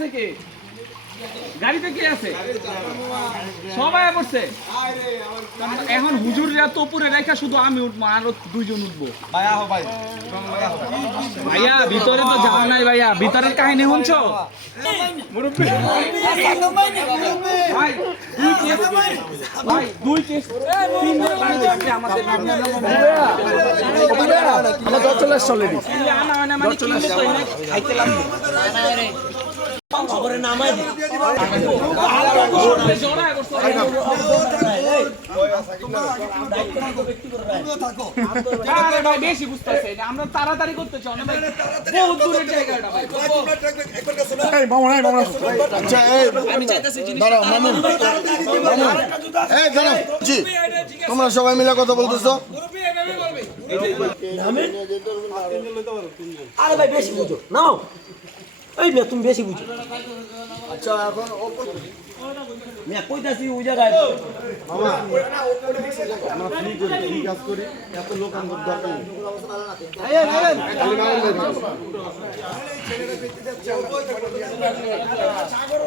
আছে কে গাড়িতে কে আছে? সবাই পড়ছে। এখন হুজুররা তো উপরে রেখা শুধু আমি উঠবো আরও দুইজন উঠবো। ভাইয়া ভিতরে তো যাও নাই ভাইয়া। ভিতরের কাহিনী শুনছো? মুরব্বি। আমার দশ চলে আসছে। তোমরা সবাই মিলে কথা বলতেছো আরে ভাই, বেশি বুঝো। নাও। এই তুমি বেশি বুঝো। আচ্ছা এখন মেয়ে কইতাছি ওই জায়গায় মামা আমরা ফ্রি করি ফ্রি কাজ করি এত লোক আমাদের দরকার নেই মামুন ভাই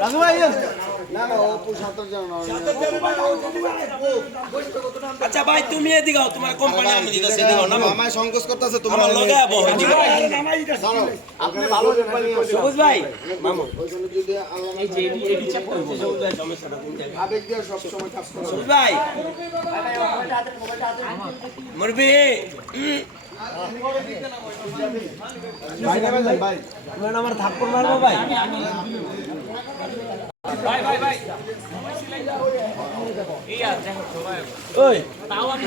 রাজু ভাই এন। না না অপু সাঁতার জানো না আচ্ছা ভাই তুমি এদিকে তোমার কোম্পানি আমি দিতেছি দিও না মামায় সংকোচ করতেছে তোমরা আমার লগে আবো আপনি ভালো কোম্পানি সবুজ ভাই। মামু যদি আল্লাহ সবুজ ভাই। সমস্যাটা আবেগ দিয়ে সব সময় কাজ করা। সবুজ ভাই। মুরবি ভাই ভাই আমার থাপ্পড় মারবো ভাই? ভাই ভাই ভাই। এই আর দেখো ওই। তাও আমি